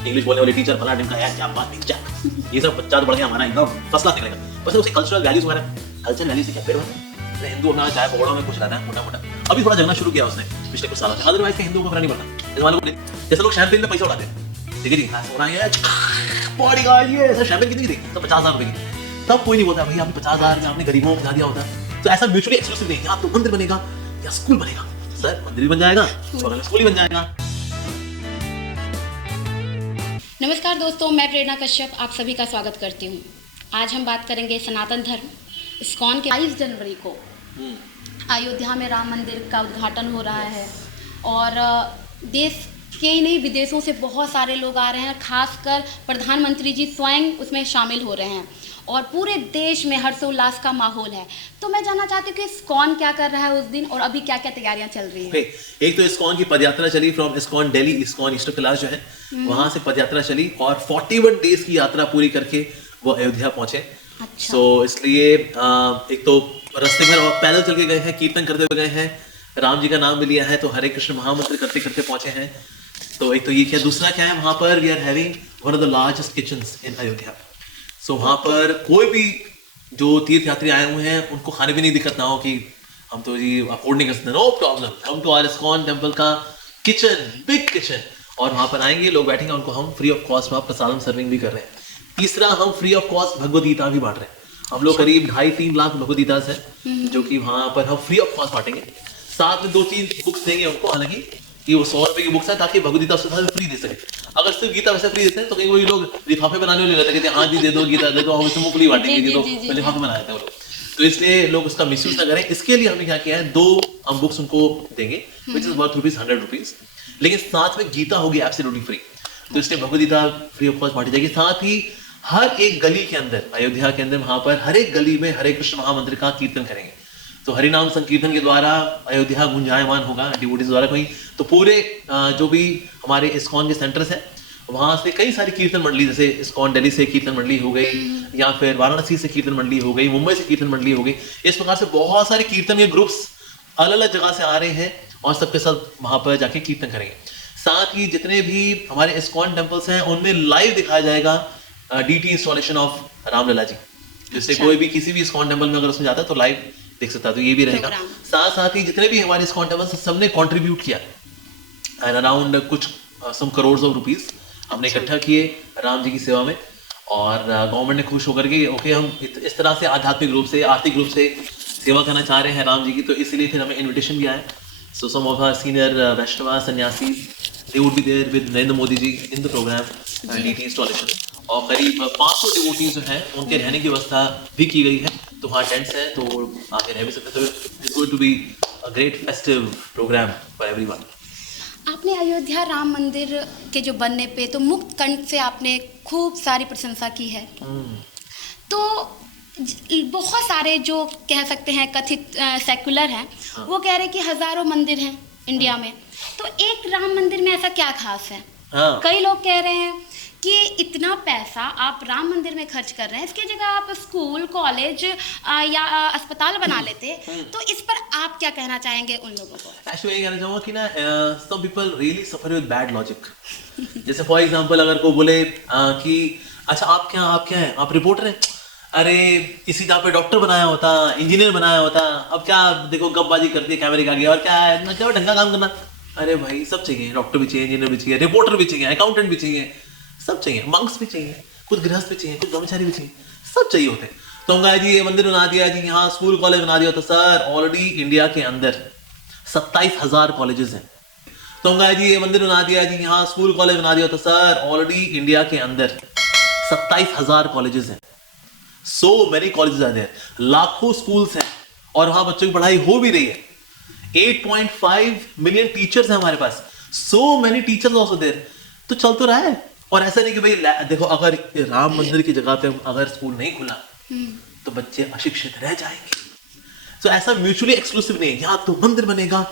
English बोलने वाले teacher फला ढिमका है क्या बात नहीं चैक, ये सब बच्चा तो बढ़िया हमारा एकदम फर्स्ट क्लास निकलेगा। बस उसे कल्चरल वैल्यूज वगैरह, कल्चरल वैल्यूज से क्या पेड़ होता है। हिंदू अपना चाय पकौड़ों में कुछ रहता है मोटा मोटा, अभी थोड़ा जगना शुरू किया उसने पिछले कुछ सालों से, अदरवाइज के हिंदुओं को फर्क नहीं पड़ता। जैसे लोग शैंपेन में पैसा उड़ाते हैं, ठीक है जी, सोना ये बॉडी गार्ड ये ऐसा शैंपेन कितनी थी तो 50,000 रुपए की, तब कोई नहीं बोलता भाई आपने 50,000 में आपने गरीबों को खिला दिया होता। तो ऐसा म्यूचुअली एक्सक्लूसिव नहीं, या तो मंदिर बनेगा या स्कूल बनेगा। सर मंदिर भी बन जाएगा, बगल में स्कूल ही बन जाएगा। नमस्कार दोस्तों, मैं प्रेरणा कश्यप आप सभी का स्वागत करती हूँ। आज हम बात करेंगे सनातन धर्म इस्कॉन के 22 जनवरी को अयोध्या में राम मंदिर का उद्घाटन हो रहा है और देश के ही नहीं विदेशों से बहुत सारे लोग आ रहे हैं, खासकर प्रधानमंत्री जी स्वयं उसमें शामिल हो रहे हैं और पूरे देश में हर्षोल्लास का माहौल है। तो मैं जानना चाहती हूँ कि इस्कॉन क्या कर रहा है उस दिन और अभी क्या क्या तैयारियां चल रही हैं। एक तो इस्कॉन की पदयात्रा चली from ISKCON Delhi, ISKCON Easter Kailash जो है वहां से पदयात्रा चली और 41 डेज की यात्रा पूरी करके वो अयोध्या पहुंचे। अच्छा। सो इसलिए एक तो रास्ते में पैदल चल के गए हैं, कीर्तन करते हुए गए हैं, राम जी का नाम भी लिया है, तो हरे कृष्ण महामंत्र करते करते पहुंचे हैं। तो एक तो ये क्या, दूसरा क्या है, वहां पर we are having one of the largest kitchens in Ayodhya. So वहां पर कोई भी जो तीर्थ यात्री आए हुए हैं उनको खाने भी नहीं दिक्कत ना हो कि हम तो जी अफोर्ड नहीं कर सकते, no problem, come to our ISKCON temple का किचन, बिग किचन, और वहां पर आएंगे लोग, बैठेंगे, उनको हम फ्री ऑफ कॉस्ट वहां प्रसादम सर्विंग भी कर रहे हैं। तीसरा, हम free of cost Bhagavad Gita भी बांट रहे हैं। हम लोग करीब 2.5-3 लाख भगवद गीता है जो कि वहां पर हम फ्री ऑफ कॉस्ट बांटेंगे। साथ में 2-3 बुक्स देंगे उनको, हालांकि कि वो 100 रुपए की बुक्स है ताकि भगवद गीता उसके साथ फ्री दे सके। अगर सिर्फ गीता वैसे फ्री देते हैं तो कहीं कोई लोग लिफाफे बनाने वाले रहते हैं, हाँ जी दे दो गीता दे दो, हम इसमें मुफ्त बांटेंगे, दे दो, तो लिफाफे बना देते हैं वो लोग। तो इसलिए लोग उसका मिसयूज ना करें, इसके लिए हमने क्या किया है, 2 हम बुक्स उनको देंगे विच इज वर्थ ₹100, लेकिन साथ में गीता होगी एब्सोल्युटली फ्री। तो इसलिए Bhagavad Gita free of cost बांटी जाएगी। साथ ही हर एक गली के अंदर, अयोध्या के अंदर, वहां पर हर एक गली में हरे कृष्ण महामंत्र का कीर्तन करेंगे। तो हरिनाम संकीर्तन के द्वारा अयोध्या गुंजायमान होगा डिवोटीज द्वारा कहीं। तो पूरे जो भी हमारे इस्कॉन के सेंटर्स हैं वहां से कई सारी कीर्तन मंडली, जैसे इस्कॉन दिल्ली से कीर्तन मंडली हो गई, या फिर वाराणसी से कीर्तन मंडली हो गई, मुंबई से कीर्तन मंडली हो गई, इस प्रकार से बहुत सारे कीर्तन के ग्रुप्स अलग अलग जगह से आ रहे हैं और सबके साथ वहां पर जाके कीर्तन करेंगे। साथ ही जितने भी हमारे इस्कॉन टेम्पल्स हैं उनमें लाइव दिखाया जाएगा डीटी इंस्टॉलेशन ऑफ रामलला जी, जिससे कोई भी किसी भी इस्कॉन टेम्पल में अगर उसमें जाता है तो लाइव देख सकता है। तो ये भी रहेगा। साथ साथ ही जितने भी हमारे इस्कॉन टेम्पल्स सबने कंट्रीब्यूट किया एंड अराउंड कुछ सम करोड़ ऑफ रुपीस हमने इकट्ठा किए राम जी की सेवा में, और गवर्नमेंट ने खुश होकर के ओके हम इस तरह से आध्यात्मिक रूप से, आर्थिक रूप से सेवा करना चाह रहे हैं राम जी की, तो इसलिए फिर हमें इन्विटेशन भी आया। So some of our senior Vaishnava sannyasi they would be there with Narendra Modi ji in the programme deity installation, और करीब 500 डिवोटीज जो हैं उनके रहने की व्यवस्था भी की गई है। तो वहाँ टेंट्स हैं तो आके रह भी सकते हैं। तो it's going to be a great festive programme for everyone. आपने अयोध्या राम मंदिर के जो बनने पे तो मुक्त कंठ से आपने खूब सारी प्रशंसा की है। तो बहुत सारे जो कह सकते हैं कथित सेकुलर हैं, वो कह रहे हैं कि हजारों मंदिर हैं इंडिया में, तो एक राम मंदिर में ऐसा क्या खास है। कई लोग कह रहे हैं कि इतना पैसा आप राम मंदिर में खर्च कर रहे हैं, इसकी जगह आप स्कूल, कॉलेज या अस्पताल बना लेते। तो इस पर आप क्या कहना चाहेंगे उन लोगों को? एक्चुअली ये कहना चाहूँगा कि ना some people really suffer with bad logic. जैसे फॉर एग्जांपल अगर को बोले कि अच्छा आप क्या हैं, आप रिपोर्टर हैं, अरे इसी जगह पे डॉक्टर बनाया होता, इंजीनियर बनाया होता, अब क्या देखो गपबाजी करती है कैमरे के आगे, और क्या है ना, क्या ढंग का काम करना। अरे भाई सब चाहिए, डॉक्टर भी चाहिए, इंजीनियर भी चाहिए, रिपोर्टर भी चाहिए, अकाउंटेंट भी चाहिए, सब चाहिए, मंक्स भी चाहिए, कुछ गृहस्थ भी चाहिए, कुछ ब्रह्मचारी भी चाहिए, सब चाहिए होते हैं। तो हम कहा जी ये मंदिर बना दिया जी, यहाँ स्कूल कॉलेज बना दिया, तो सर ऑलरेडी इंडिया के अंदर 27,000 कॉलेजेस हैं। तो हम कहा जी ये मंदिर बना दिया जी, यहाँ स्कूल कॉलेज बना दिया, तो सर ऑलरेडी इंडिया के अंदर 27,000 कॉलेजेस हैं। So many colleges are there, लाखों स्कूल्स हैं और वहां बच्चों की पढ़ाई हो भी रही है। 8.5 मिलियन टीचर्स हैं हमारे पास, so many teachers also there. तो चल तो रहा है। और ऐसा नहीं कि भाई देखो अगर राम मंदिर की जगह पे अगर स्कूल नहीं खुला तो बच्चे अशिक्षित रह जाएंगे। तो ऐसा म्यूचुअली एक्सक्लूसिव नहीं है, या तो मंदिर बनेगा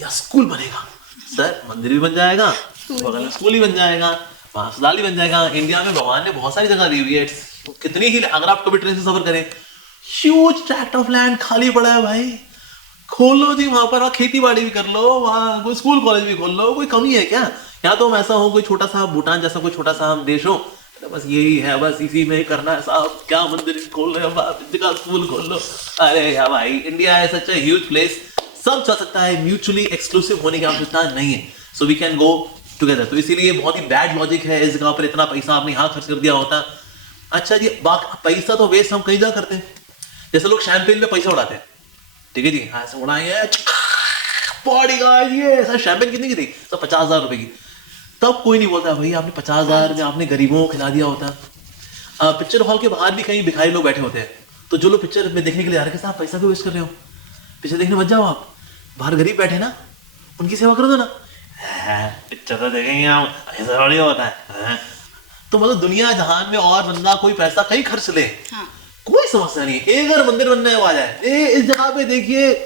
या स्कूल बनेगा। सर मंदिर भी बन जाएगा, बगल में स्कूल ही बन जाएगा, वहां अस्पताल ही बन जाएगा। इंडिया में भगवान ने बहुत सारी जगह दी हुई है, कितनी ही, अगर आप कभी ट्रेन से सफर करें, ह्यूज ट्रैक्ट ऑफ लैंड खाली पड़ा है भाई, खोलो जी वहां पर, खेती बाड़ी भी कर लो, वहां कोई स्कूल कॉलेज भी खोल लो, कोई कमी है क्या? या तो हम ऐसा हो कोई छोटा सा भूटान जैसा कोई छोटा सा हम देश हो, तो बस यही है, बस इसी में करना है साहब, क्या मंदिर खोल रहे हो आप, जगह स्कूल खोल लो। अरे यार भाई, इंडिया है सच ए ह्यूज प्लेस, सब चल सकता है, म्यूचुअली एक्सक्लूसिव होने की आवश्यकता नहीं है, so we can go together. तो इसीलिए बहुत ही बैड लॉजिक है इस जगह पर इतना पैसा आपने यहाँ खर्च कर दिया होता। अच्छा जी, पैसा तो वेस्ट हम कई जगह करते हैं, जैसे लोग शैंपेन में पैसा उड़ाते हैं, ठीक है जी, हाँ ऐसे उड़ाएंगे, बॉडी गार्ड ये सर, शैंपेन कितनी की थी सर, 50,000 रुपए की। तब कोई नहीं बोलता भाई आपने 50,000 में आपने गरीबों को खिला दिया होता। पिक्चर हॉल के बाहर भी कहीं भिखारी लोग बैठे होते हैं, तो जो लोग पिक्चर में देखने के लिए आ रहे हैं, साहब पैसा क्यों वेस्ट कर रहे हो, पिक्चर देखने मत जाओ आप, बाहर गरीब बैठे ना, उनकी सेवा कर दो ना। पिक्चर तो देखेंगे हम, ऐसा थोड़ी होता है। तो मतलब दुनिया जहान में और बंदा कोई पैसा कहीं खर्च ले, हाँ। कोई समस्या नहीं है, एक अगर मंदिर बनने आ जाए इस जगह पे, देखिए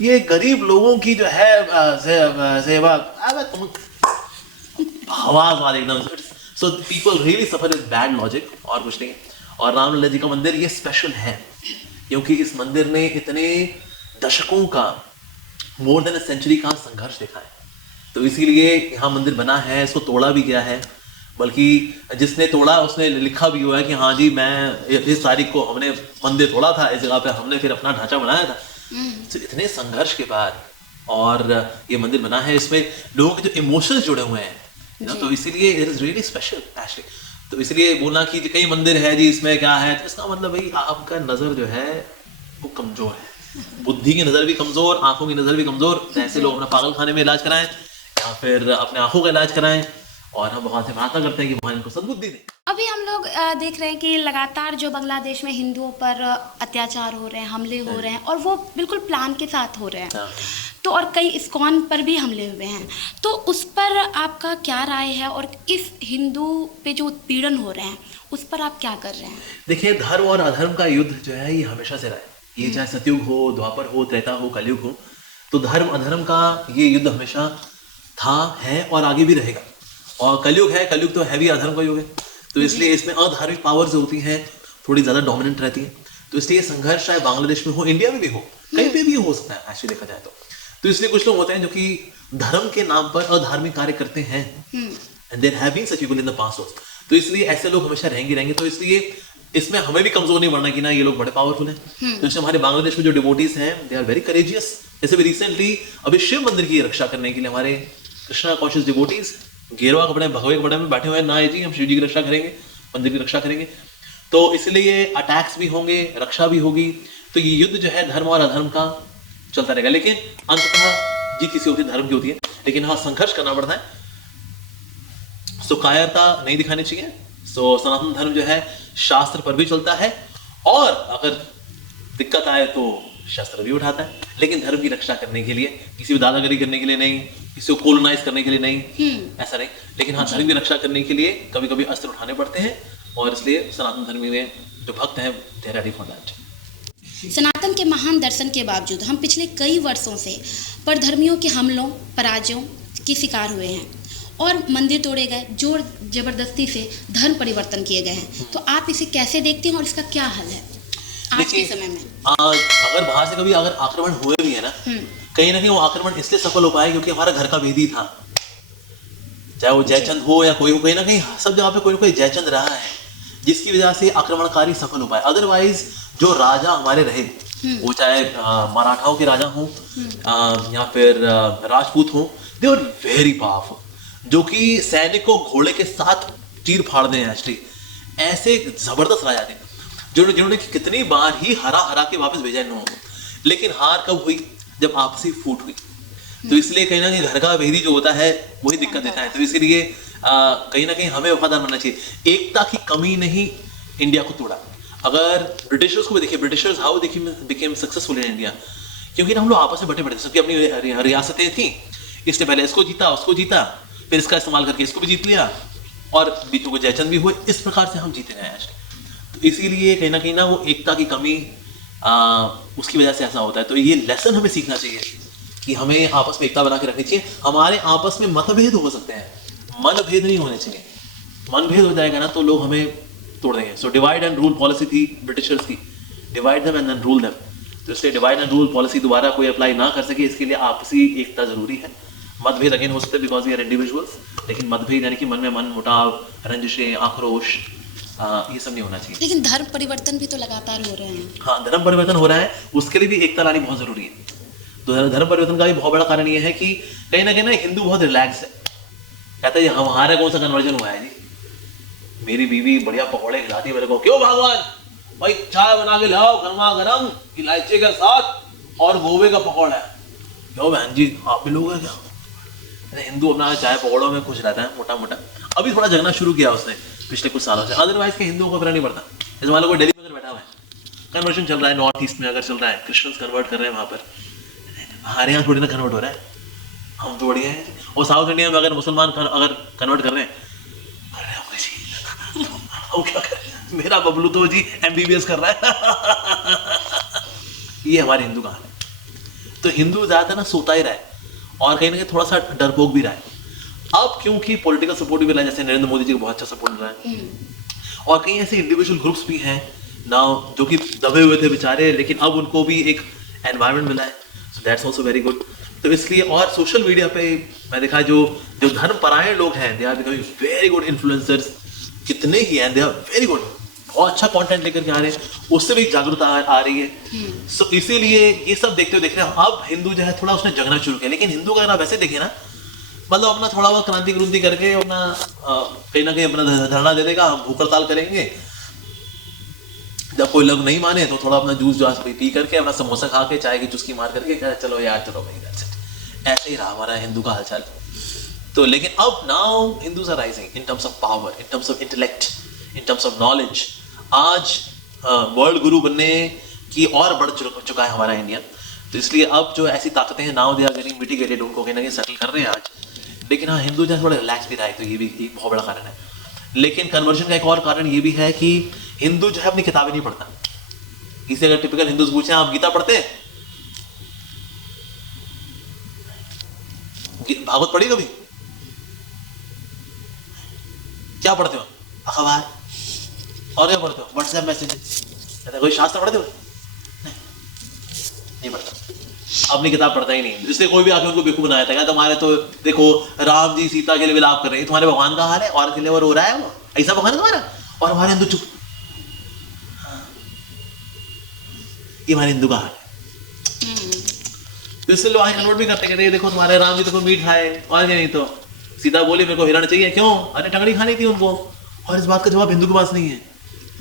ये गरीब लोगों की जो है सेवा, तुम आवाज वाले एकदम। So people really suffer is bad logic, और कुछ नहीं। और रामलला जी का मंदिर ये स्पेशल है क्योंकि इस मंदिर ने इतने दशकों का, मोर देन अ सेंचुरी का संघर्ष देखा है, तो इसीलिए यहाँ मंदिर बना है, इसको तोड़ा भी गया है, बल्कि जिसने तोड़ा उसने लिखा भी हुआ है कि हाँ जी मैं इस तारीख को हमने मंदिर तोड़ा था, इस जगह पे हमने फिर अपना ढांचा बनाया था। तो इतने संघर्ष के बाद और ये मंदिर बना है, इसमें लोगों के जो इमोशंस जुड़े हुए हैं ना, तो इसीलिए it is really special actually. तो इसलिए बोलना कि कई मंदिर है जी इसमें क्या है, तो इसका मतलब भाई आपका नजर जो है वो कमजोर है, बुद्धि की नजर भी कमजोर, आंखों की नजर भी कमजोर। ऐसे लोग अपना पागल खाने में इलाज कराएं या फिर अपने आंखों का इलाज कराएं, और हम भगवान से प्रार्थना करते हैं कि भगवान इनको सद्बुद्धि दे। अभी हम लोग देख रहे हैं कि लगातार जो बांग्लादेश में हिंदुओं पर अत्याचार हो रहे हैं, हमले हो रहे हैं, और वो बिल्कुल प्लान के साथ हो रहे हैं। तो और कई इस्कॉन पर भी हमले हुए हैं, तो उस पर आपका क्या राय है, और इस हिंदू पे जो उत्पीड़न हो रहे हैं उस पर आप क्या कर रहे हैं? देखिए, धर्म और अधर्म का युद्ध जो है ये हमेशा से रहा है, ये चाहे सतयुग हो, द्वापर हो, त्रेता हो, कलयुग हो, तो धर्म अधर्म का ये युद्ध हमेशा था, है और आगे भी रहेगा। और कलयुग है, कलयुग तो हैवी अधर्म का युग है, तो इसलिए इसमें अधार्मिक पावर्स होती हैं, थोड़ी ज्यादा डोमिनेंट रहती हैं, तो इसलिए संघर्ष चाहे बांग्लादेश में हो, इंडिया में भी हो, कहीं पे भी हो सकता है एक्चुअली देखा जाए तो इसलिए कुछ लोग होते हैं जो कि धर्म के नाम पर अधार्मिक कार्य करते हैं, and there have been such people in the past also, तो इसलिए ऐसे लोग हमेशा रहेंगे। तो इसलिए इसमें हमें भी कमजोर नहीं बनना कि ना ये लोग बड़े पावरफुल हैं। तो इसलिए हमारे बांग्लादेश में जो डिवोटीज हैं दे आर वेरी करेजियस। जैसे भी रिसेंटली अभी शिव मंदिर की रक्षा करने के लिए हमारे कृष्णा कॉन्शियस डिवोटीज गेरुआ कपड़े, भगवे कपड़े में बैठे हुए हैं, ना जी हम शिव जी की रक्षा करेंगे, मंदिर की रक्षा करेंगे। तो इसलिए अटैक्स भी होंगे, रक्षा भी होगी, तो ये युद्ध जो है धर्म और अधर्म का चलता रहेगा, लेकिन अंततः जीत किसी होती है, धर्म की होती है, लेकिन हाँ संघर्ष करना पड़ता है। सो कायरता नहीं दिखानी चाहिए। सो सनातन धर्म जो है शास्त्र पर भी चलता है, और अगर दिक्कत आए तो शस्त्र भी उठाता है, लेकिन धर्म की रक्षा करने के लिए, किसी को दादागिरी करने के लिए नहीं, किसी को कोलोनाइज करने के लिए नहीं, ऐसा नहीं, लेकिन हाँ धर्म की रक्षा करने के लिए कभी कभी अस्त्र उठाने पड़ते हैं, और इसलिए सनातन धर्म में जो भक्त हैं they are ready for that. Sanatan के महान दर्शन के बावजूद हम पिछले कई वर्षों से परधर्मियों के हमलों, पराजयों के शिकार हुए हैं, और मंदिर तोड़े गए, जोर जबरदस्ती से धर्म परिवर्तन किए गए हैं। तो आप इसे कैसे देखते हैं और इसका क्या हल है आज के समय में? अगर बाहर से कभी अगर आक्रमण हुए भी है ना, कहीं ना कहीं वो आक्रमण इसलिए सफल हो पाए क्योंकि हमारा घर का भेदी था, चाहे वो जयचंद हो या कोई हो, कहीं ना कहीं सब जगह पे कोई ना कोई जयचंद रहा है, जिसकी वजह से आक्रमणकारी सफल हो पाए। अदरवाइज जो राजा हमारे रहे, वो चाहे मराठाओं के राजा हो या फिर राजपूत हो, दे वर वेरी पावरफुल, जो कि सैनिक को घोड़े के साथ तीर फाड़ दें। एक्चुअली ऐसे जबरदस्त राजा थे जिन्होंने कितनी बार ही हरा के वापस भेजा इन लोगों को, लेकिन हार कब हुई? जब आपसी फूट हुई। तो इसलिए कहीं ना कहीं घर का भेदी जो होता है वही दिक्कत देता है। तो इसीलिए कहीं ना कहीं हमें वफादार बनना चाहिए। एकता की कमी ने ही इंडिया को तोड़ा। अगर ब्रिटिशर्स को भी देखिए, Britishers how became successful in India, क्योंकि हम लोग आपस में बटे बटे, सबकी अपनी रियासतें थी, इसने पहले इसको जीता, उसको जीता, फिर इसका इस्तेमाल करके इसको भी जीत लिया, और बीचों को जयचंद भी हुए। इस प्रकार से हम जीते गए। तो इसीलिए कहीं ना वो एकता की कमी उसकी वजह से ऐसा होता है। तो ये लेसन हमें सीखना चाहिए कि हमें आपस में एकता बना के रखनी चाहिए। हमारे आपस में मतभेद हो सकते हैं, मनभेद नहीं होने चाहिए। मनभेद हो जाएगा ना तो लोग हमें तोड़ देंगे। So divide and rule policy थी ब्रिटिशर्स की, divide them and then rule them. तो इसलिए डिवाइड एंड रूल पॉलिसी दोबारा कोई अप्लाई ना कर सके, इसके लिए आपसी एकता जरूरी है। मतभेद अगेन हो सकते हैं बिकॉज वी आर इंडिविजुअल्स, लेकिन मतभेद यानी कि मन में मन मुटाव, रंजिशें, आक्रोश, ये सब नहीं होना चाहिए। लेकिन धर्म परिवर्तन भी तो लगातार हो रहे हैं। हाँ, धर्म परिवर्तन हो रहा है, उसके लिए भी एकता लानी बहुत जरूरी है। तो धर्म परिवर्तन का भी बहुत बड़ा कारण ये है कि कहीं ना हिंदू बहुत रिलैक्स है। कहता है हमारा कौन सा कन्वर्जन हुआ है जी, मेरी बीवी बढ़िया पकौड़े खिलाती है मेरे को, क्यों भगवान भाई चाय बना के लाओ गर्मा गर्म इलायची के साथ और गोवे का पकौड़ा है, क्यों बहन जी आप भी लोग हैं क्या? अरे हिंदू अपना चाय पकौड़ों में खुश रहता है मोटा मोटा। अभी थोड़ा जगना शुरू किया उसने पिछले कुछ सालों से, अदरवाइज के हिंदुओं को फर्क नहीं पड़ता। जैसे मान लो कोई दिल्ली में अगर बैठा हुआ है, कन्वर्जन चल रहा है नॉर्थ ईस्ट में, अगर चल रहा है क्रिश्चियंस कन्वर्ट कर रहे हैं वहाँ पर, हमारे यहाँ थोड़ी ना कन्वर्ट हो रहा है, हम तो बढ़िया है। और साउथ इंडिया में अगर मुसलमान अगर कन्वर्ट कर रहे हैं, हम क्या करें, मेरा बबलू तो जी MBBS कर रहा है। ये हमारे हिंदू का हाल है। तो हिंदू ज्यादा ना सोता ही रहा है और कहीं ना कहीं थोड़ा सा डरपोक भी रहा है। अब क्योंकि पॉलिटिकल सपोर्ट भी मिला है, जैसे नरेंद्र मोदी जी को बहुत अच्छा सपोर्ट मिल रहा है, और कई ऐसे इंडिविजुअल ग्रुप्स भी हैं ना जो कि दबे हुए थे बेचारे, लेकिन अब उनको भी एक एनवायरनमेंट मिला है, so that's also very good. तो इसलिए और सोशल मीडिया पे मैं देखा जो धर्मपरायण लोग हैं, they are becoming very good influencers, कितने ही हैं, दे आर वेरी गुड, बहुत अच्छा कंटेंट लेकर के आ रहे हैं, उससे भी जागरूकता आ रही है। सो इसीलिए ये सब देखते हुए अब हिंदू जो है थोड़ा उसने जगना शुरू किया। लेकिन हिंदू का अगर आप वैसे देखें ना, मतलब अपना थोड़ा बहुत क्रांति करके अपना कहीं ना कहीं अपना धरना दे देगा, भूख हड़ताल करेंगे, जब कोई लोग नहीं माने तो थोड़ा अपना जूस जास पी करके, अपना समोसा खा के, चाय की चुस्की मार करके, चलो यार चलो भाई, ऐसे ही रहा हमारा हिंदू का हालचाल। तो लेकिन अब now Hindus are rising in terms of power, in terms of intellect, in terms of knowledge. आज वर्ल्ड गुरु बनने की और बढ़ चुका है हमारा इंडिया। तो इसलिए अब जो ऐसी ताकतें हैं, now they are getting mitigated, उनको कहीं ना कहीं सेटल कर रहे हैं आज। लेकिन हाँ, हिंदू जो है थोड़ा रिलैक्स भी रहा है, तो ये भी एक बहुत बड़ा कारण है। लेकिन कन्वर्जन का एक और कारण ये भी है कि हिंदू जो है अपनी किताबें नहीं पढ़ता। इसे अगर टिपिकल हिंदू पूछे आप गीता पढ़ते हैं, भागवत पढ़ी कभी? क्या पढ़ते हो? अखबार। और क्या पढ़ते हो? WhatsApp messages. कोई शास्त्र पढ़ते हो? नहीं पढ़ता, अपनी किताब पढ़ता ही नहीं। इसलिए कोई भी आके उनको बेवकूफ बनाया था, तुम्हारे तो देखो राम जी सीता के लिए विलाप कर रहे हैं, तुम्हारे भगवान का हाल है और के लिए वो रो रहा है, वो ऐसा भगवान है तुम्हारा, और हमारे हिंदू चुप। ये हमारे हिंदू का हाल है। तो इससे लोग कन्वर्ट भी करते कहते देखो तुम्हारे राम जी तो मीट खाए, और क्या नहीं तो सीता बोली मेरे को हिरण चाहिए, क्यों? अरे टंगड़ी खानी थी उनको। और इस बात का जवाब हिंदू के पास नहीं है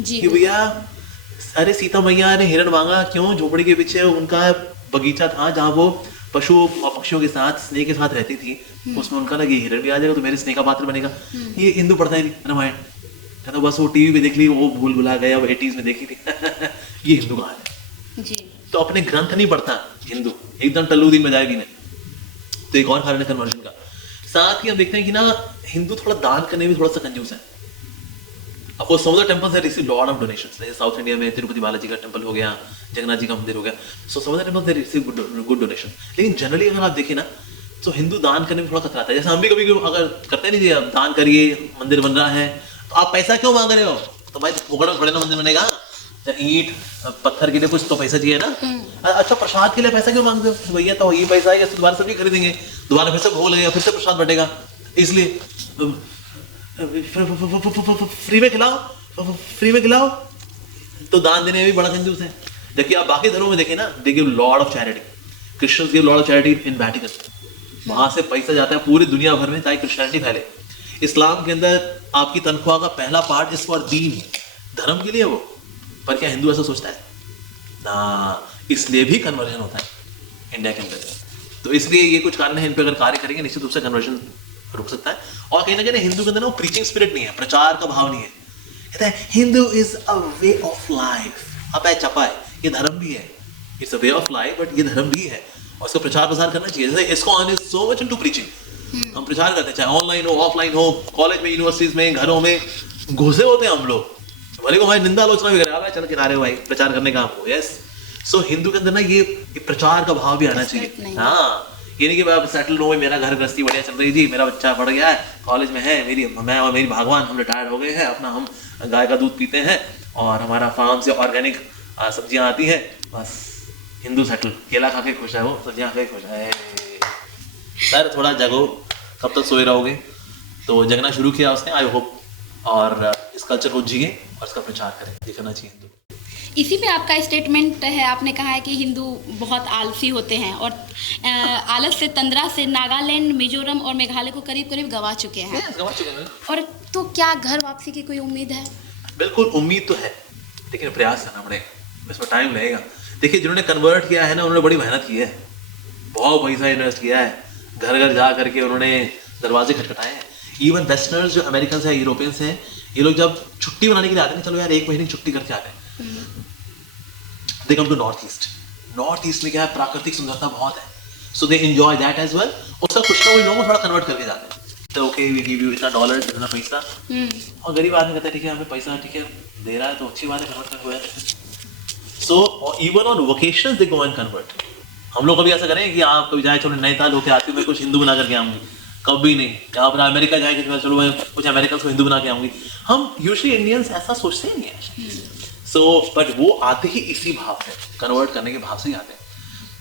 कि भैया अरे सीता मैया ने हिरण मांगा क्यों? झोपड़ी के पीछे उनका बगीचा था जहाँ वो पशु और पक्षियों के साथ, स्नेह के साथ रहती थी, उसमें उनका लगे हिरण भी आ जाएगा तो मेरे स्नेह का पात्र बनेगा। ये हिंदू पढ़ता ही नहीं रामायण, कहता बस वो टीवी पे देख ली, वो भूल भुला गया, वो 80s में देखी थी। ये हिंदू का हाल है जी। तो अपने ग्रंथ नहीं पढ़ता हिंदू, एकदम टल्लू दिन बजाएगी नहीं। तो एक और कारण है कन्वर्जन का। साथ ही हम देखते हैं कि ना हिंदू थोड़ा दान करने में थोड़ा सा कंजूस है। Of course, some of the temples have received lot of donations. जैसे साउथ इंडिया में तिरुपति बालाजी का टेम्पल हो गया, जगन्नाथ जी का मंदिर हो गया, so some of the temples they receive good donation. लेकिन जनरली अगर आप देखें ना तो हिंदू दान करने में थोड़ा कतराता है। जैसे हम भी कभी अगर करते नहीं, आप दान करिए, मंदिर बन रहा है तो आप पैसा क्यों मांग रहे हो? तो भाई मुगड़ थोड़े ना मंदिर बनेगा, ईंट पत्थर के लिए कुछ तो पैसा चाहिए ना। अच्छा प्रसाद के लिए पैसा क्यों मांगते हो? भैया तो ये पैसा है, दोबारा सब्जी खरीदेंगे, दोबारा फिर से भोग लगेगा, फिर से प्रसाद बढ़ेगा, इसलिए फ्री में खिलाओ। तो दान देने में भी बड़ा कंजूस है। जबकि आप बाकी धर्मों में देखें ना, they give lot of charity. Christians give lot of charity in Vatican, वहां से पैसा जाता है पूरी दुनिया भर में ताकि क्रिश्चियनिटी फैले। इस्लाम के अंदर आपकी तनख्वाह का पहला पार्ट इज फॉर दीन, धर्म के लिए वो। पर क्या हिंदू ऐसा सोचता है ना? इसलिए भी कन्वर्जन होता है इंडिया के अंदर। तो इसलिए ये कुछ कारण है, इन पर अगर कार्य करेंगे निश्चित रूप से कन्वर्जन रुक सकता है। और कहीं ना कहीं हिंदू के अंदर ना प्रीचिंग स्पिरिट नहीं है, प्रचार का भाव नहीं है। कहते हैं Hindu is a way of life, अब है चपा है, ये धर्म भी है, it's a way of life, but ये धर्म भी है और इसका प्रचार प्रसार करना चाहिए। जैसे ISKCON is so much into preaching, हम प्रचार करते हैं, चाहे ऑनलाइन हो, ऑफलाइन हो, कॉलेज में, यूनिवर्सिटीज में, घरों में घुसे होते हैं हम लोग, भले को हमारी निंदा आलोचना भी करे, चलो किनारे भाई प्रचार करने का आपको। यस, सो हिंदू के अंदर ना ये प्रचार का भाव भी आना चाहिए। हाँ, ये नहीं कि सेटल हो, मेरा घर गृहस्थी बढ़िया चल रही जी, मेरा बच्चा पढ़ गया है, कॉलेज में है, मैं और मेरी भगवान हम रिटायर्ड हो गए हैं, अपना हम गाय का दूध पीते हैं और हमारा फार्म से ऑर्गेनिक सब्जियां आती हैं, बस हिंदू सेटल, केला खा के खुश है वो, सब्जियां खा के खुश है। सर थोड़ा जगो, कब तक सोए रहोगे? तो जगना शुरू किया उसने, आई होप, और इस कल्चर को जिए और इसका प्रचार करें, ये करना चाहिए हिंदू। इसी पे आपका स्टेटमेंट है, आपने कहा है कि हिंदू बहुत आलसी होते हैं और आलस से तंद्रा से नागालैंड, मिजोरम और मेघालय को करीब करीब गवा चुके हैं। गवा चुके हैं। और तो क्या घर वापसी की कोई उम्मीद है? बिल्कुल उम्मीद तो है, लेकिन प्रयास करना पड़ेगा, इसमें टाइम लगेगा। देखिए जिन्होंने कन्वर्ट किया है ना, उन्होंने बड़ी मेहनत की है, बहुत पैसा इन्वेस्ट किया है, घर घर जा करके उन्होंने दरवाजे खटखटाए हैं। इवन वेस्टर्नर्स जो अमेरिकन हैं, यूरोपियंस हैं, ये लोग जब छुट्टी मनाने के लिए आते हैं, चलो यार 1 महीने की छुट्टी करके आते हैं, they come to north east. North east में क्या है, प्राकृतिक सुंदरता बहुत है, so they enjoy that as well. उसका कुछ ना कुछ लोगों को थोड़ा कन्वर्ट करके जाते हैं, तो ओके वी गिव यू इतना डॉलर, इतना पैसा, और गरीब आदमी कहता है ठीक है हमें पैसा ठीक है दे रहा है तो अच्छी बात है, कन्वर्ट कर हुआ। So even on vocations they go and convert. हम लोग कभी ऐसा करें कि आप कभी जाए, चलो नैनीताल होके आती हूँ मैं, कुछ हिंदू बना करके आऊंगी, कभी नहीं। यहाँ पर अमेरिका जाएगी तो चलो मैं कुछ अमेरिकन को हिंदू बना के आऊंगी। हम यूजुअली इंडियंस ऐसा सोचते ही नहीं है। सो बट वो आते ही इसी भाव से, कन्वर्ट करने के भाव से ही आते हैं,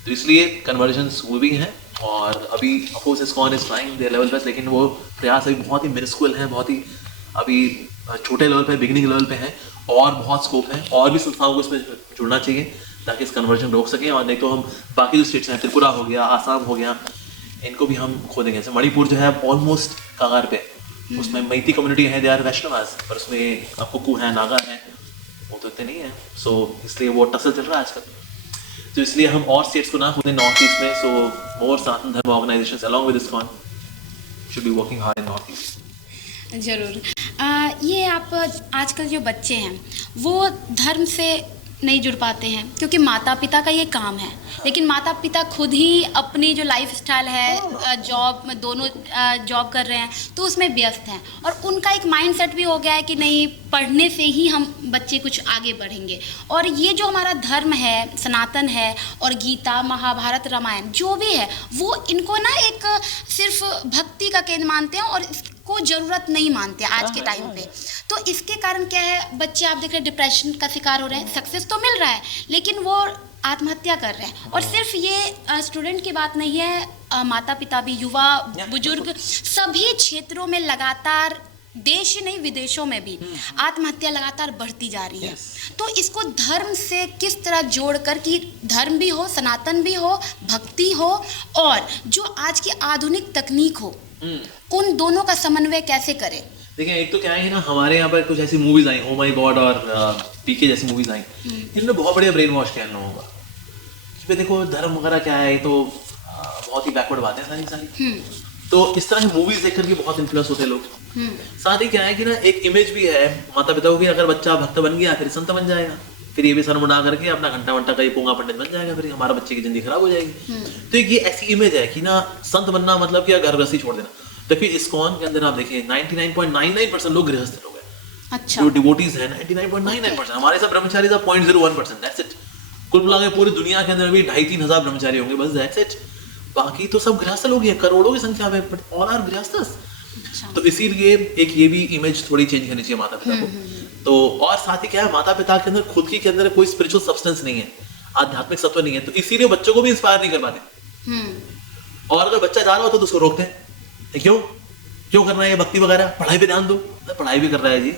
तो इसलिए कन्वर्जन्स हुए भी हैं। और अभी of course ISKCON is trying their level best, लेकिन वो प्रयास अभी बहुत ही मिनिस्कुअल है, बहुत ही अभी छोटे लेवल पे, बिगिनिंग लेवल पे है, और बहुत स्कोप है, और भी संस्थाओं को इसमें जुड़ना चाहिए ताकि इस कन्वर्जन रोक सकें। और नहीं तो हम बाकी जो स्टेट्स हैं, त्रिपुरा हो गया, आसाम हो गया, इनको भी हम खो देंगे। जैसे मणिपुर जो है ऑलमोस्ट कगार पे, उसमें मैती कम्युनिटी है, दे आर वैष्णवास, पर उसमें कुकू है, नागा है, वो तो इतने नहीं है। सो इसलिए वो टसल चल रहा है आजकल, तो इसलिए हम और स्टेट्स को ना खोदें नॉर्थ ईस्ट में। सो मोर सनातन धर्म organisations along with ISKCON should be working hard in north east. जरूर। ये आप आजकल जो बच्चे हैं वो धर्म से नहीं जुड़ पाते हैं क्योंकि माता पिता का ये काम है, लेकिन माता पिता खुद ही अपनी जो लाइफ स्टाइल है, जॉब में दोनों जॉब कर रहे हैं तो उसमें व्यस्त हैं, और उनका एक माइंडसेट भी हो गया है कि नहीं पढ़ने से ही हम बच्चे कुछ आगे बढ़ेंगे। और ये जो हमारा धर्म है, सनातन है, और गीता, महाभारत, रामायण जो भी है, वो इनको ना एक सिर्फ भक्ति का केंद्र मानते हैं और को ज़रूरत नहीं मानते आज के टाइम पे। तो इसके कारण क्या है, बच्चे आप देख रहे हैं डिप्रेशन का शिकार हो रहे हैं। सक्सेस तो मिल रहा है लेकिन वो आत्महत्या कर रहे हैं। और सिर्फ ये स्टूडेंट की बात नहीं है, माता पिता भी, युवा, बुजुर्ग, सभी क्षेत्रों में लगातार, देश ही नहीं विदेशों में भी आत्महत्या लगातार बढ़ती जा रही है। तो इसको धर्म से किस तरह जोड़कर कि धर्म भी हो, सनातन भी हो, भक्ति हो, और जो आज की आधुनिक तकनीक हो, उन दोनों का समन्वय कैसे करें? देखिए एक तो क्या है ना, हमारे यहाँ पर कुछ ऐसी movies I, oh my God और पीके जैसी मूवीज आई, इन्होंने बहुत बढ़िया ब्रेन वॉश किया इन लोगों का। इसमें देखो धर्म वगैरह क्या है, तो बहुत ही बैकवर्ड बातें सारी। तो इस तरह की मूवीज देख करके बहुत इन्फ्लुएंस होते हैं लोग। साथ ही क्या है कि ना एक इमेज भी है माता पिता को कि अगर बच्चा भक्त बन गया फिर संत बन जाएगा, फिर ये भी सर मुंडा करके अपना घंटा वंटा का ये पोंगा पंडित बन जाएगा, फिर हमारा बच्चे की जिंदगी खराब हो जाएगी। तो एक ये ऐसी इमेज है कि ना संत बनना मतलब कि घर गृहस्थी छोड़ देना। देखिए इस्कॉन के अंदर आप देखिए 99.99% लोग गृहस्थ लोग हैं। अच्छा। जो डिवोटीज हैं 99.99%, हमारे सब ब्रह्मचारी सब 0.01%, दैट्स इट। कुल मिला के पूरी दुनिया के अंदर भी 2,500-3 हजार ब्रह्मचारी होंगे, बस दैट्स इट। बाकी तो सब गृहस्थ लोग हैं, करोड़ों की संख्या में, बट ऑल आर गृहस्थस। तो इसीलिए एक ये भी इमेज थोड़ी चेंज करनी चाहिए माता पिता को। तो और साथ ही क्या है, माता पिता के अंदर खुद के अंदर कोई स्पिरिचुअल सब्सटेंस नहीं है, आध्यात्मिक सत्व नहीं है, तो इसीलिए बच्चों को भी इंस्पायर नहीं कर पाते। और अगर बच्चा जा रहा होता तो उसको रोकते हैं, क्यों करना है ये भक्ति वगैरह, पढ़ाई पे ध्यान दो। पढ़ाई भी कर रहा है जी,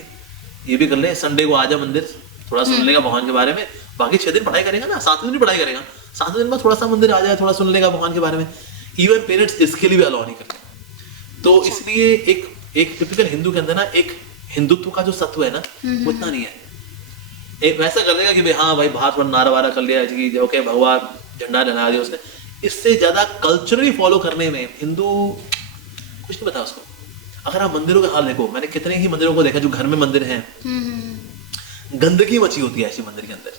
ये भी कर ले, संडे को आजा मंदिर, थोड़ा सुन लेगा भगवान के बारे में, बाकी 6 दिन पढ़ाई करेगा ना, 7वें दिन पढ़ाई करेगा, 7वें दिन में थोड़ा सा मंदिर आ जाए, थोड़ा सुन लेगा भगवान के बारे में। इवन पेरेंट्स इसके लिए भी अलाउ नहीं करते। तो इसलिए एक टिपिकल हिंदू के अंदर ना एक हिंदुत्व का जो सत्व है ना, वो इतना नहीं है। एक वैसा कर देगा कि भाई हाँ भाई बाहर पर नारा वारा कर लिया जी, ओके भगवान झंडा लहरा दिया उसने, इससे ज्यादा कल्चरली फॉलो करने में हिंदू कुछ नहीं पता उसको। अगर आप मंदिरों का हाल देखो, मैंने कितने ही मंदिरों को देखा जो घर में मंदिर हैं, गंदगी मची होती है ऐसे मंदिर के अंदर।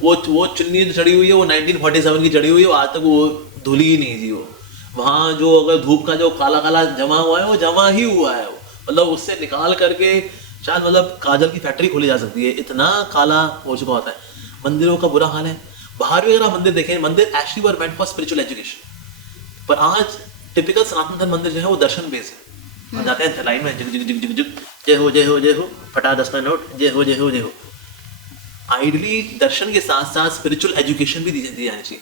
वो चुन्नी चढ़ी हुई है, वो 1947 की चढ़ी हुई है, वो आज तक वो धुली ही नहीं थी। वो वहाँ जो अगर धूप का जो काला काला जमा हुआ है, वो जमा ही हुआ है, मतलब उससे निकाल करके शायद मतलब काजल की फैक्ट्री खोली जा सकती है, इतना काला हो चुका होता है। मंदिरों का बुरा हाल है। बाहर भी अगर आप मंदिर देखें, मंदिर actually were meant for spiritual education, पर आज टिपिकल सनातन धर्म मंदिर जो है वो दर्शन बेस्ड है। हम जाते हैं लाइन में, जिग जिग जिग जिग जिग, जय हो जय हो जय हो, फटा 10 नोट, जय हो जय हो जय हो। आइडली दर्शन के साथ साथ स्पिरिचुअल एजुकेशन भी दी जानी चाहिए।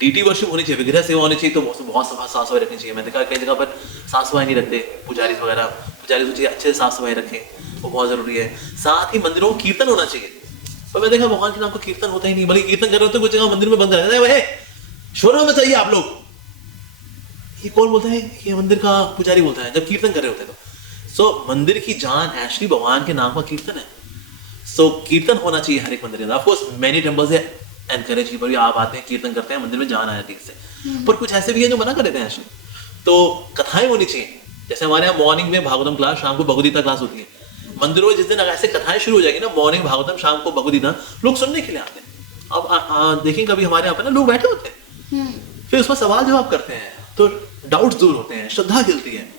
डीटी वर्शिप होनी चाहिए, विग्रह सेवा होनी चाहिए, तो बहुत साफ सफाई रखनी चाहिए। मैंने देखा कई जगह पर साफ सफाई नहीं रखते पुजारी वगैरह, पुजारी तो चाहिए अच्छे से साफ सफाई रखें, वो बहुत जरूरी है। साथ ही मंदिरों में कीर्तन होना चाहिए, पर मैं देखा भगवान के नाम का कीर्तन होता ही नहीं, बल्कि कीर्तन कर रहे होते कुछ जगह मंदिर में बंद कर देते हैं, शोर में चाहिए आप लोग। ये कौन बोलता है? ये मंदिर का पुजारी बोलता है जब कीर्तन कर रहे होते तो। सो मंदिर की जान एक्चुअली भगवान के नाम का कीर्तन है। सो कीर्तन होना चाहिए हर एक मंदिर में। ऑफ कोर्स मैनी टेम्पल्स है एनकरेज की, पर आप आते हैं कीर्तन करते हैं, मंदिर में जान आ जाती है इससे। पर कुछ ऐसे भी हैं जो मना कर देते हैं एक्चुअली। तो कथाएं होनी चाहिए, जैसे हमारे यहाँ मॉर्निंग में भागवतम क्लास, शाम को भगवदगीता क्लास होती है। मंदिरों में जिस दिन ऐसे कथाएं शुरू हो जाएगी ना, मॉर्निंग भागवतम, शाम को भगवदगीता, लोग सुनने के लिए आते हैं। अब देखें कभी हमारे यहाँ पे ना लोग बैठे होते हैं, फिर उसमें सवाल जवाब करते हैं, तो डाउट्स दूर होते हैं, श्रद्धा खिलती है।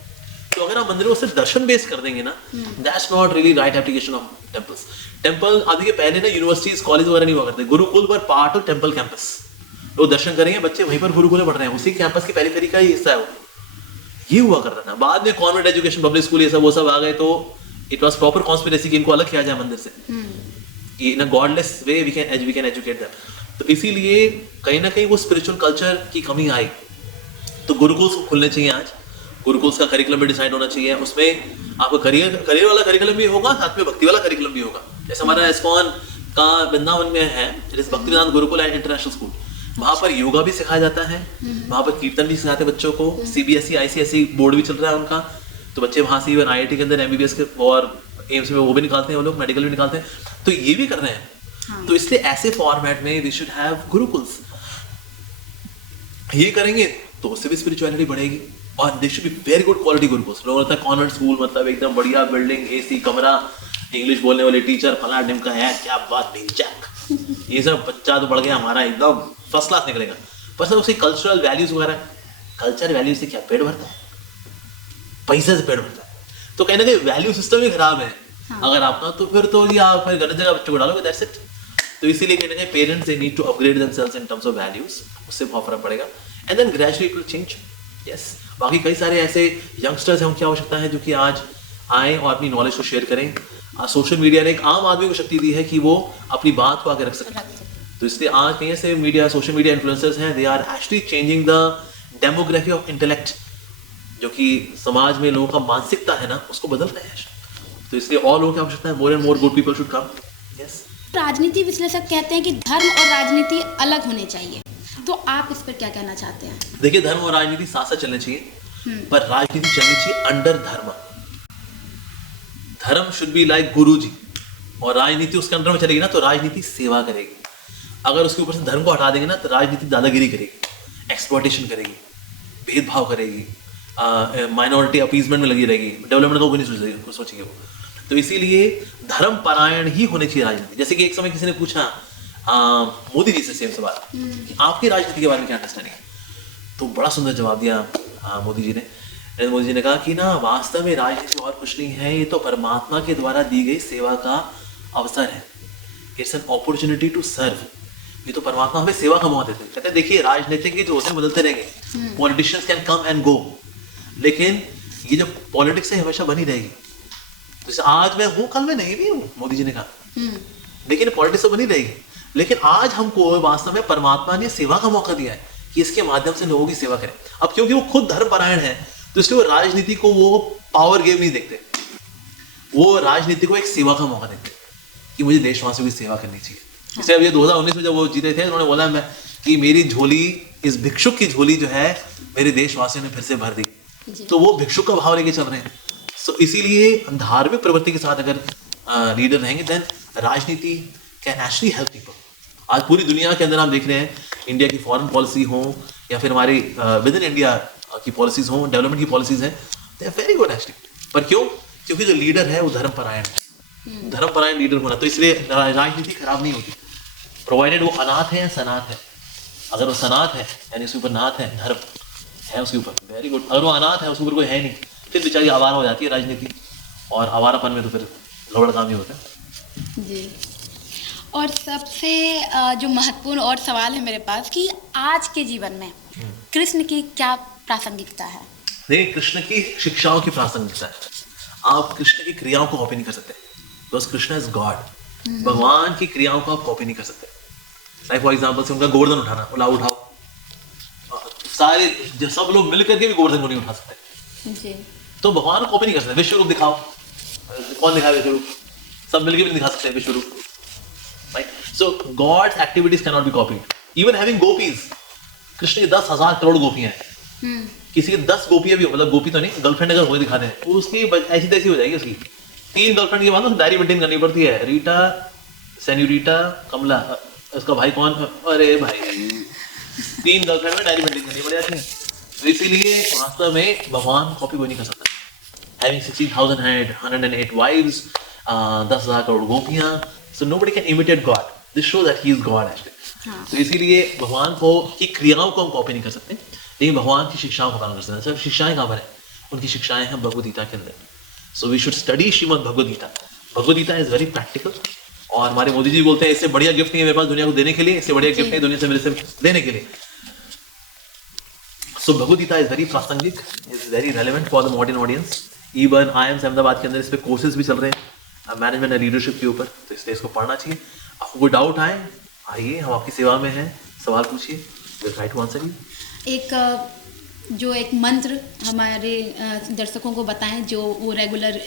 तो अगर आप मंदिरों को सिर्फ दर्शन बेस कर देंगे ना, that's not really right application of temples. Temple अभी के पहले ना यूनिवर्सिटीज कॉलेज वगैरह नहीं हुआ करते, गुरुकुल पर पार्ट ऑफ टेम्पल कैंपस। लोग दर्शन करेंगे, बच्चे वहीं पर गुरुकुल में पढ़ रहे हैं, उसी कैंपस की पेरिफेरी का ही हिस्सा है वो। ये हुआ करता था। बाद में कॉन्वेंट एजुकेशन, पब्लिक स्कूल, ये सब वो सब आ गए, तो इट वाज प्रॉपर कॉन्स्पिरेसी कि इनको अलग किया जाए मंदिर से, कि in a godless way we can educate them. तो इसीलिए कहीं ना कहीं वो स्पिरिचुअल कल्चर की कमी आई। तो गुरुकुल्स खुलने चाहिए आज, गुरुकुल्स का करिकुलम भी डिसाइड होना चाहिए, उसमें आपको करियर वाला करिकुलम भी होगा, साथ में भक्ति वाला करिकुलम भी होगा। जैसे हमारा इस्कॉन का वृंदावन में है भक्ति वेदांत गुरुकुल एंड इंटरनेशनल स्कूल, वहाँ पर योगा भी सिखाया जाता है, वहाँ पर कीर्तन भी सिखाते हैं बच्चों को। CBSE ICSE बोर्ड भी चल रहा है उनका, तो बच्चे वहाँ से इवन IIT के अंदर MBBS के और एम्स में वो भी निकालते हैं, वो लोग मेडिकल भी निकालते हैं, तो ये भी कर रहे हैं। तो इसलिए ऐसे फॉर्मेट में वी शुड हैव गुरुकुल्स। ये करेंगे तो उससे भी स्पिरिचुअलिटी बढ़ेगी, और they should be very good quality gurukuls. लोग बोलते हैं कॉन्वेंट स्कूल मतलब एकदम बढ़िया बिल्डिंग, AC कमरा, इंग्लिश बोलने वाले टीचर, फला डिम का है, क्या बात ढिंचैक, ये सब बच्चा तो बढ़ गया हमारा, एकदम फर्स्ट क्लास निकलेगा। पर सर उसकी कल्चरल वैल्यूज वगैरह, कल्चर वैल्यूज से क्या पेट भरता है? पैसे से पेट भरता है। तो कहीं ना कहीं वैल्यू सिस्टम ही खराब है अगर आपका, तो फिर तो ये आप फिर गलत जगह बच्चों को डालोगे, दैट्स इट। तो इसीलिए कहीं ना कहीं parents they need to upgrade themselves in terms of values, उससे बहुत फर्क पड़ेगा, and then gradually it will change. Yes, बाकी कई सारे ऐसे यंगस्टर्स हैं, उनकी आवश्यकता है जो कि आज आए और अपनी नॉलेज को शेयर करें। सोशल मीडिया ने एक आम आदमी को शक्ति दी है कि वो अपनी बात को आगे रख सके। तो इसलिए आज कहीं ऐसे मीडिया, सोशल मीडिया इन्फ्लुएंसर्स हैं, they are actually changing the demography of intellect, जो कि समाज में लोगों का मानसिकता है ना, उसको बदल रहे हैं। तो इसलिए और लोगों की आवश्यकता है, more and more good people should come. Yes, राजनीति विश्लेषक कहते हैं कि धर्म और राजनीति अलग होने चाहिए, तो आप इस पर क्या कहना चाहते हैं? देखिए, धर्म और राजनीति साथ साथ चलने चाहिए, पर राजनीति चलनी चाहिए अंडर धर्म। धर्म शुड बी लाइक गुरु जी, और राजनीति उसके अंदर में चलेगी ना, तो राजनीति सेवा करेगी। अगर उसके ऊपर से धर्म को हटा देंगे ना, तो राजनीति दादागिरी करेगी, एक्सप्लॉयटेशन करेगी, भेदभाव करेगी, माइनॉरिटी अपीजमेंट में लगी रहेगी, डेवलपमेंट का कोई नहीं सोचेगी वो। तो इसीलिए धर्म परायण ही होनी चाहिए राजनीति। जैसे कि एक समय किसी ने पूछा मोदी जी से सेम सवाल कि आपकी राजनीति के बारे में क्या अंडरस्टैंडिंग है, तो बड़ा सुंदर जवाब दिया मोदी जी ने। मोदी जी ने कहा कि ना, वास्तव में राजनीति और कुछ नहीं है, ये तो परमात्मा के द्वारा दी गई सेवा का अवसर है। It's an opportunity to serve. ये तो परमात्मा हमें सेवा का मौका देते हैं। कहते हैं देखिए, राजनीतिक के जो होते हैं बदलते रहेंगे, politicians can come and go, लेकिन ये जो पॉलिटिक्स है हमेशा बनी रहेगी। जैसे आज मैं हूँ, कल मैं नहीं भी हूँ, मोदी जी ने कहा, लेकिन पॉलिटिक्स तो बनी रहेगी। लेकिन आज हमको वास्तव में परमात्मा ने सेवा का मौका दिया है कि इसके माध्यम से लोगों की सेवा करें। अब क्योंकि वो खुद धर्मपरायण है, तो इसलिए वो राजनीति को वो पावर गेम नहीं देखते, वो राजनीति को एक सेवा का मौका देते कि मुझे देशवासियों की सेवा करनी चाहिए। इसलिए अब ये 2019 में जब वो जीते थे, उन्होंने बोला मैं कि मेरी झोली, इस भिक्षुक की झोली जो है मेरे देशवासियों ने फिर से भर दी। तो वो भिक्षुक का भाव लेके चल रहे हैं। सो इसीलिए धार्मिक प्रवृत्ति के साथ अगर लीडर रहेंगे, देन राजनीति कैन एक्चुअली हेल्प पीपल। आज पूरी दुनिया के अंदर हम देख रहे हैं, इंडिया की फॉरेन पॉलिसी हो या फिर हमारी विद इन इंडिया की पॉलिसीज हो, डेवलपमेंट की पॉलिसीज हैं, they are very good actually. पर क्यों? क्योंकि जो लीडर है वो धर्मपरायण है, धर्मपरायण लीडर होना। तो इसलिए राजनीति खराब नहीं होती, प्रोवाइडेड वो अनाथ है या सनाथ है। अगर वो सनाथ है यानी उसके ऊपर नाथ है, धर्म है उसके ऊपर, वेरी गुड। अगर वो अनाथ है, उसके ऊपर कोई है नहीं, फिर बेचारी आवारा हो जाती है राजनीति, और आवारापन में तो फिर लवड़ काम ही होता है जी। और सबसे जो महत्वपूर्ण और सवाल है मेरे पास कि आज के जीवन में कृष्ण की क्या प्रासंगिकता है? नहीं, कृष्ण की शिक्षाओं की प्रासंगिकता है। आप कृष्ण की क्रियाओं को कॉपी नहीं कर सकते, बिकॉज कृष्ण इज गॉड। भगवान की क्रियाओं को आप कॉपी नहीं कर सकते। लाइक फॉर एग्जाम्पल से उनका गोवर्धन उठाना, उठाओ, सारे सब लोग मिल करके भी गोवर्धन को नहीं उठा सकते। जी। तो भगवान को कॉपी नहीं कर सकते। विश्व रूप दिखाओ, कौन दिखाए विश्व रूप? सब मिलके भी नहीं दिखा सकते विश्व रूप, right? So God's activities can not be copied. Even having gopis, Krishna की 10,000 करोड़ गोपियां हैं, किसी की 10 गोपियां भी हो, मतलब गोपी तो नहीं, गर्लफ्रेंड अगर हो दिखा दें, उसकी ऐसी तैसी हो जाएगी। उसकी 3 गर्लफ्रेंड के बाद डायरी मेंटेन करनी पड़ती है। रीटा, सेन्यूरिटा, कमला, उसका भाई कौन? अरे भाई 3 गर्लफ्रेंड में डायरी मेंटेन करनी पड़ जाती है। तो इसीलिए वास्तव में भगवान कॉपी कोई नहीं कर सकता। Having 16,000 head, 108 wives, 10,000 करोड़ गोपियां, so nobody can imitate God. This shows that he is God actually. तो इसीलिए भगवान को की क्रियाओं को हम कॉपी नहीं कर सकते, लेकिन भगवान की शिक्षाओं को कॉपी कर सकते हैं। सब शिक्षाएं कहाँ पर है? उनकी शिक्षाएं हैं भगवद गीता के अंदर। So we should study Shrimad Bhagavad Gita. Bhagavad Gita is very practical, और हमारे मोदी जी बोलते हैं इससे बढ़िया गिफ्ट नहीं है मेरे पास दुनिया को देने के लिए, इससे बढ़िया गिफ्ट नहीं दुनिया से मेरे से देने के लिए। सो भगवद गीता इज वेरी प्रासंगिक, is very relevant for the modern audience. Even IIM Ahmedabad के अंदर इस पे कोर्सेज भी चल रहे हैं मैनेजमेंट एंड लीडरशिप के ऊपर, तो इसलिए इसको पढ़ना चाहिए। आपको कोई डाउट आए, आइए, हम आपकी सेवा में हैं, सवाल पूछिए, will try to answer you. एक मंत्र हमारे दर्शकों को बताएं जो वो रेगुलर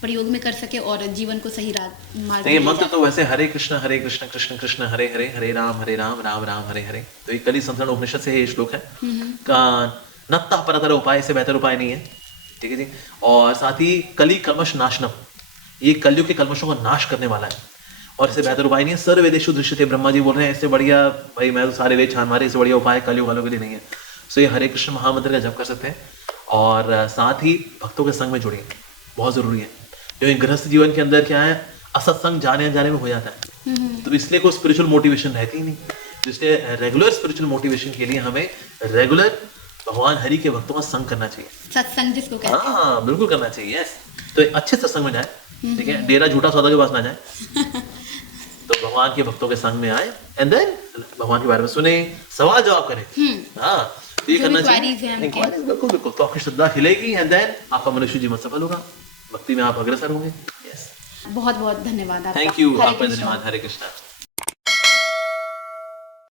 प्रयोग में कर सके और जीवन को सही मार्ग ये मंत्र तो वैसे हरे कृष्ण कृष्ण कृष्ण हरे हरे, हरे राम राम राम हरे हरे। तो ये कली संस्करण उपनिषद से ये श्लोक है। नत्ता परतर उपाय से बेहतर उपाय नहीं है, ठीक है जी। और साथ ही कली कल्मष नाशनम, ये कलयुग के कल्मषों को नाश करने वाला है, और इससे बेहतर उपाय नहीं है। सर्व वेदेषु दृश्यते, ब्रह्मा जी बोल रहे हैं इससे बढ़िया, भाई मैं तो सारे वेद छान मारे, इससे बढ़िया उपाय कलयुग वालों के लिए नहीं है। सो ये हरे कृष्ण महामंत्र का जप कर सकते हैं, और साथ ही भक्तों के संग में जुड़िए, बहुत जरूरी है। क्योंकि गृहस्थ जीवन के अंदर क्या है, असत्संग जाने अनजाने में हो जाता है, तो इसलिए कोई स्पिरिचुअल मोटिवेशन रहती ही नहीं। तो इसलिए रेगुलर स्पिरिचुअल मोटिवेशन के लिए हमें रेगुलर भगवान हरि के भक्तों का संग करना चाहिए, सत्संग जिसको कहते हैं। हाँ बिल्कुल करना चाहिए, यस। तो एक अच्छे सत्संग में जाए, ठीक है, डेरा झूठा सौदा के पास ना जाए। तो भगवान के भक्तों के संग में आए, एंड देन भगवान के बारे में सुने, सवाल जवाब करें। हाँ, तो ये करना चाहिए। इंक्वायरीज, बिल्कुल बिल्कुल। तो आपकी श्रद्धा खिलेगी, एंड देन आपका मनुष्य जीवन सफल होगा, भक्ति में आप अग्रसर होंगे। यस, बहुत बहुत धन्यवाद आपका। थैंक यू, आपका धन्यवाद। हरे कृष्णा।